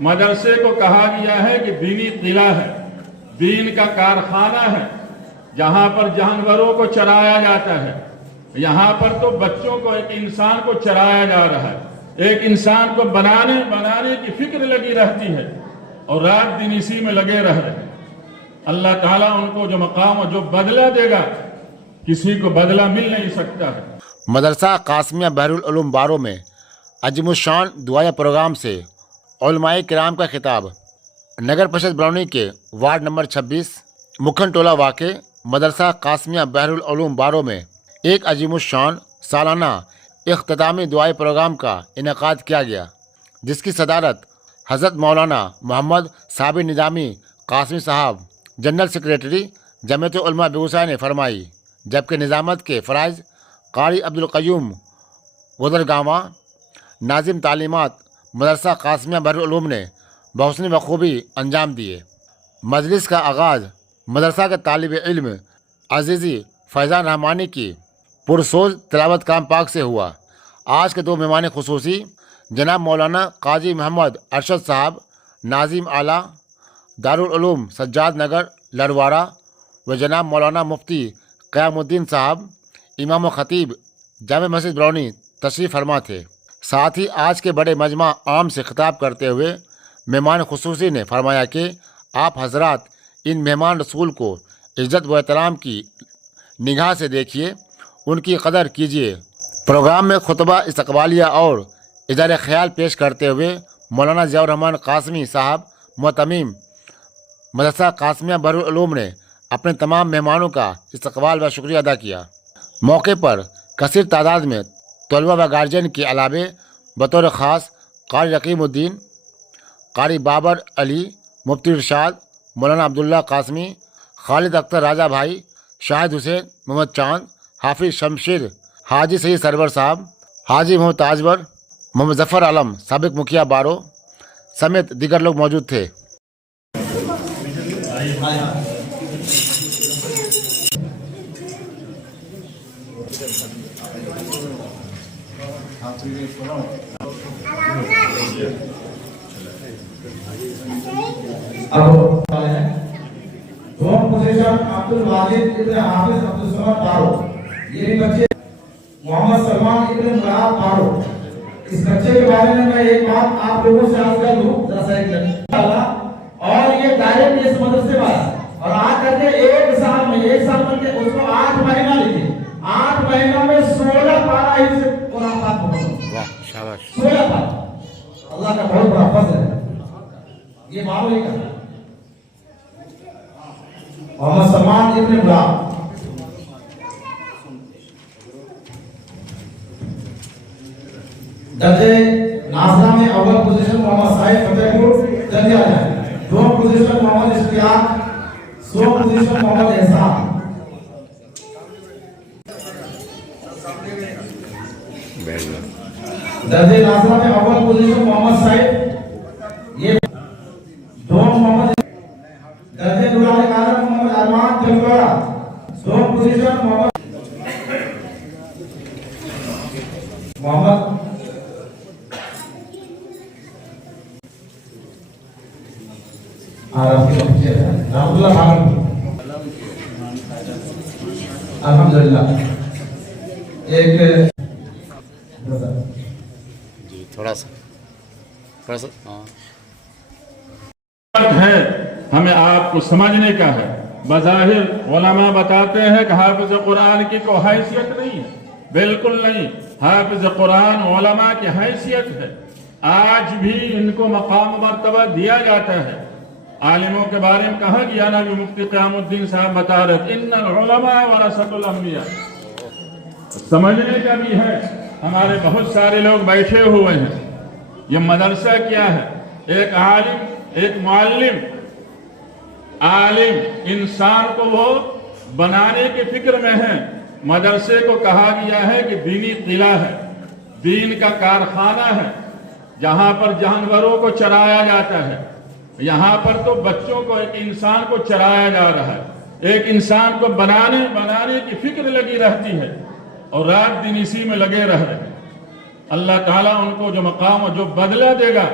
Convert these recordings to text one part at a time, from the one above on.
مدرسے کو کہا گیا ہے کہ دینی قلعہ ہے، دین کا کارخانہ ہے، جہاں پر جانوروں کو چرایا جاتا ہے، یہاں پر تو بچوں کو، ایک انسان کو چرایا جا رہا ہے، ایک انسان کو بنانے کی فکر لگی رہتی ہے اور رات دن اسی میں لگے رہ رہے ہیں۔ اللہ تعالیٰ ان کو جو مقام اور جو بدلہ دے گا، کسی کو بدلہ مل نہیں سکتا ہے۔ مدرسہ قاسمیہ بحرالعلوم بارو میں عظیم الشان دعائیہ پروگرام سے علماء کرام کا خطاب۔ نگر پریشد برونی کے وارڈ نمبر 26 مکھن ٹولہ واقع مدرسہ قاسمیہ بحرالعلوم بارو میں ایک عظیم الشان سالانہ اختتامی دعائی پروگرام کا انعقاد کیا گیا، جس کی صدارت حضرت مولانا محمد صابر نظامی قاسمی صاحب جنرل سیکریٹری جمعیت علماء بیگوسرائے نے فرمائی، جبکہ نظامت کے فرائض قاری عبدالقیوم گودرگاواں ناظم تعلیمات مدرسہ قاسمیہ بحرالعلوم نے بحسن بخوبی انجام دیے۔ مجلس کا آغاز مدرسہ کے طالب علم عزیزی فیضان رحمانی کی پرسوز تلاوت کلام پاک سے ہوا۔ آج کے دو مہمان خصوصی جناب مولانا قاضی محمد ارشد صاحب ناظم اعلیٰ دارالعلوم سجاد نگر لڑواڑہ و جناب مولانا مفتی قیام الدین صاحب امام و خطیب جامع مسجد برونی تشریف فرما تھے۔ ساتھ ہی آج کے بڑے مجمع عام سے خطاب کرتے ہوئے مہمان خصوصی نے فرمایا کہ آپ حضرات ان مہمان رسول کو عزت و احترام کی نگاہ سے دیکھیے، ان کی قدر کیجیے۔ پروگرام میں خطبہ استقبالیہ اور اظہار خیال پیش کرتے ہوئے مولانا ضیاء الرحمن قاسمی صاحب معتمیم مدرسہ قاسمیہ بحرالعلوم نے اپنے تمام مہمانوں کا استقبال و شکریہ ادا کیا۔ موقع پر کثیر تعداد میں طلباء و گارجین کے علاوہ بطور خاص قاری رقیم الدین، قاری بابر علی، مفتی ارشاد مولانا عبداللہ قاسمی، خالد اختر راجہ بھائی، شاہد حسین، محمد چاند، حافظ شمشیر، حاجی سید سرور صاحب، حاجی محمد تاجور، محمد ظفر عالم سابق مکھیا بارو سمیت دیگر لوگ موجود تھے۔ عبدالواجد ابن حافظ عبدالصمد بارو، یہ بھی بچے محمد سلمان ابن مراد بارو۔ اس بچے کے بارے میں ایک بات آپ لوگوں سے عرض کر دوں، اور یہ ڈائریکٹ اس مدرسے والا، اور آ کر کے ایک سال بن کے اس کو 8 مہینہ لیجیے، 8 مہینہ میں 16 پارہ ہی سے قرآن پاک پڑھو۔ واہ شاباش، 16 پارہ، اللہ کا بہت بڑا فضل ہے۔ یہ بارو ہی کا محمد سلمان ابن مراد، درجے ناظرہ میں اول پوزیشن محمد صاحب فتح پور درجہ ہے، دوم پوزیشن محمد اشتیاق، سوم پوزیشن محمد احسان۔ درجے ناظرہ میں اول پوزیشن محمد صاحب، یہ دوم محمد درجے نورانی کاظم محمد ارمان جلوڑا، دوم پوزیشن محمد الحمدللہ۔ ایک جی تھوڑا سا ہے، ہمیں آپ کو سمجھنے کا ہے۔ بظاہر علماء بتاتے ہیں کہ حافظ قرآن کی کوئی حیثیت نہیں ہے، بالکل نہیں۔ حافظ قرآن علماء کی حیثیت ہے، آج بھی ان کو مقام و مرتبہ دیا جاتا ہے۔ عالموں کے بارے میں کہا گیا نا، جو مفتی قیام الدین صاحب بتا رہے تھے، ان العلماء ورثۃ الانبیاء۔ سمجھنے کا بھی ہے، ہمارے بہت سارے لوگ بیٹھے ہوئے ہیں۔ یہ مدرسہ کیا ہے؟ ایک عالم، ایک معلم، عالم انسان کو وہ بنانے کی فکر میں ہے۔ مدرسے کو کہا گیا ہے کہ دینی قلعہ ہے، دین کا کارخانہ ہے، جہاں پر جانوروں کو چرایا جاتا ہے، یہاں پر تو بچوں کو، ایک انسان کو چرایا جا رہا ہے، ایک انسان کو بنانے کی فکر لگی رہتی ہے اور رات دن اسی میں لگے رہ رہے ہیں۔ اللہ تعالیٰ ان کو جو مقام اور جو بدلہ دے گا،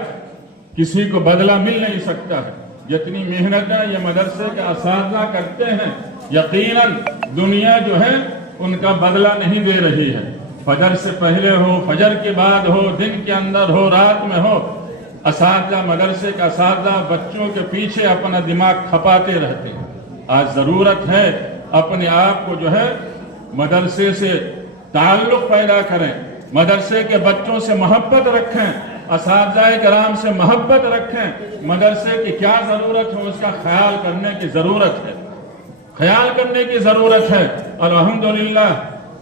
किसी को बदला मिल नहीं सकता है। जितनी मेहनतें ये मदरसे के असातिज़ा करते हैं, यकीनन दुनिया जो है उनका बदला नहीं दे रही है। फजर से पहले हो, फजर के बाद हो, दिन के अंदर हो, रात में हो, असातिज़ा मदरसे का असातिज़ा बच्चों के पीछे अपना दिमाग खपाते रहते हैं। आज ज़रूरत है अपने आप को जो है मदरसे से ताल्लुक़ पैदा करें, मदरसे के बच्चों से मोहब्बत रखें, असातिज़ाए किराम से मोहब्बत रखें। मदरसे की क्या ज़रूरत है उसका ख्याल करने की ज़रूरत है, ख्याल करने की ज़रूरत है। और अल्हम्दुलिल्लाह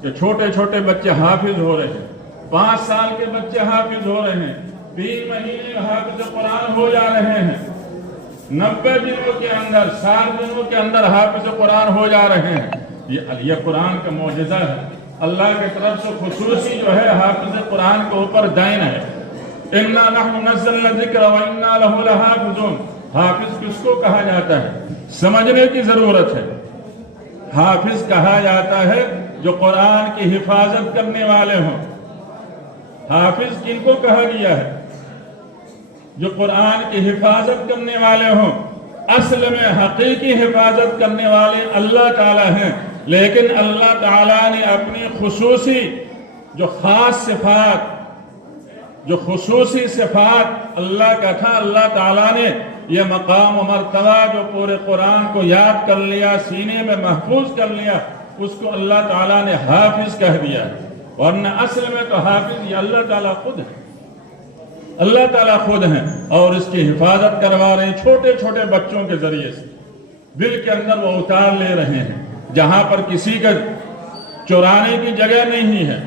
जो छोटे छोटे बच्चे हाफिज हो रहे हैं, 5 साल के बच्चे हाफिज हो रहे हैं, 3 महीने हाफिज कुरान हो जा रहे हैं, 90 दिनों के अंदर, 60 दिनों के अंदर हाफिज कुरान हो जा रहे हैं। ये कुरान का मौजज़ा है, अल्लाह की तरफ से खुसूसी जो है हाफिज कुरान के ऊपर दैन है। इन्ना नहनु नज़्ज़लना ज़िक्र व इन्ना लहु लहाफ़िज़ून। हाफिज किसको कहा जाता है, समझने की जरूरत है। हाफिज कहा जाता है जो कुरान की हिफाजत करने वाले हों। हाफिज किनको कहा गया है, जो कुरान की हिफाजत करने वाले हों। असल में हकीकी हिफाजत करने वाले अल्लाह ताला हैं, लेकिन अल्लाह ताला ने अपनी खुसूसी जो खास सिफात, जो खुसूसी सिफात अल्लाह का था, अल्लाह ताला ने यह मकाम व मर्तबा जो पूरे कुरान को याद कर लिया, सीने में महफूज कर लिया, उसको अल्लाह ताला ने हाफिज कह दिया। वरना असल में तो हाफिज ये अल्लाह ताला खुद है, अल्लाह ताला खुद हैं और इसकी हिफाजत करवा रहे हैं छोटे छोटे बच्चों के जरिए से। दिल के अंदर वो उतार ले रहे हैं जहां पर किसी का चुराने की जगह नहीं है,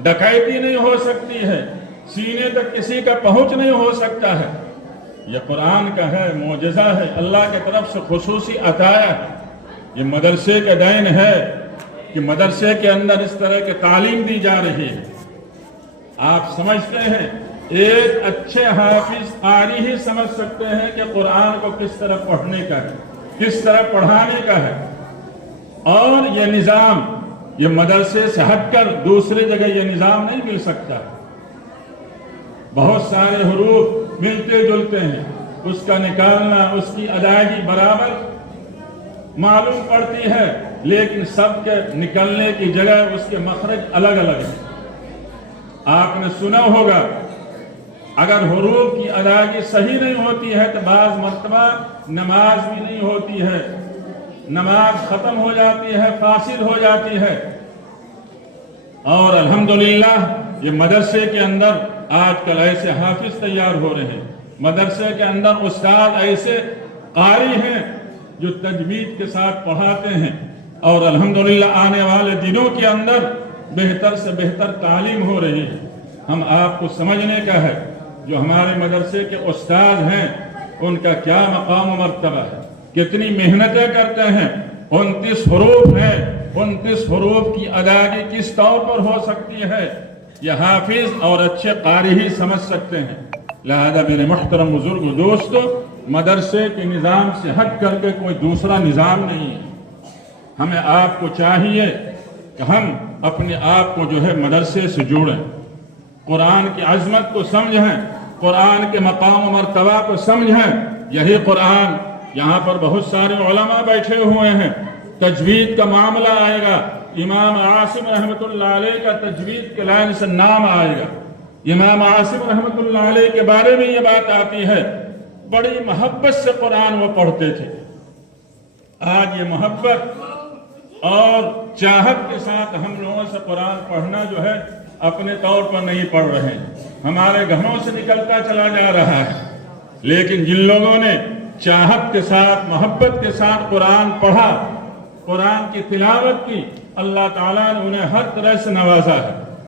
डकैती नहीं हो सकती है, सीने तक किसी का पहुंच नहीं हो सकता है। यह कुरान का है, मौजज़ा है, अल्लाह की तरफ से खुसूसी अताया है। ये मदरसे का दैन है कि मदरसे के अंदर इस तरह की तालीम दी जा रही है। आप समझते हैं एक अच्छे हाफिज कारी ही समझ सकते हैं कि कुरान को किस तरह पढ़ने का है, किस तरह पढ़ाने का है। और यह निज़ाम, ये मदरसे से हटकर दूसरी जगह यह निज़ाम नहीं मिल सकता। बहुत सारे हुरूफ मिलते जुलते हैं, उसका निकालना, उसकी अदायगी बराबर मालूम पड़ती है, लेकिन सबके निकलने की जगह उसके मखरज अलग अलग है। आपने सुना होगा अगर हुरूफ की अदायगी सही नहीं होती है तो बाज़ मर्तबा नमाज भी नहीं होती है, नमाज खत्म हो जाती है, फासिल हो जाती है। और अल्हम्दुलिल्लाह ये मदरसे के अंदर आजकल ऐसे हाफिज तैयार हो रहे हैं, मदरसे के अंदर उस्ताद ऐसे कारी हैं जो तजवीद के साथ पढ़ाते हैं। और अल्हम्दुलिल्लाह आने वाले दिनों के अंदर बेहतर से बेहतर तालीम हो रही है। हम आपको समझने का है जो हमारे मदरसे के उस्ताद हैं उनका क्या मकाम व मर्तबा है, कितनी मेहनतें करते हैं। 29 हरूफ हैं, 29 हरूफ की अदायगी किस तौर पर हो सकती है यह हाफिज और अच्छे कारी ही समझ सकते हैं। लिहाजा मेरे मुहतरम बुजुर्ग दोस्तों, मदरसे के निज़ाम से हट करके कोई दूसरा निज़ाम नहीं है। हमें आपको चाहिए कि हम अपने आप को जो है मदरसे से जोड़ें, कुरान की अजमत को समझें, कुरान के मकाम व मर्तबा को समझें। यही कुरान, यहाँ पर बहुत सारे उलमा बैठे हुए हैं, तजवीद का मामला आएगा, इमाम आसिम रहमतुल्लाह अलैह का तजवीद के लाइन से नाम आएगा। इमाम आसिम रहमतुल्लाह अलैह के बारे में ये बात आती है, बड़ी मोहब्बत से कुरान वो पढ़ते थे। आज ये मोहब्बत और चाहत के साथ हम लोगों से कुरान पढ़ना जो है अपने तौर पर नहीं पढ़ रहे हैं, हमारे घरों से निकलता चला जा रहा है। लेकिन जिन लोगों ने चाहत के साथ, मोहब्बत के साथ कुरान पढ़ा, कुरान की तिलावत की, अल्लाह ताला ने उन्हें हर तरह से नवाजा है।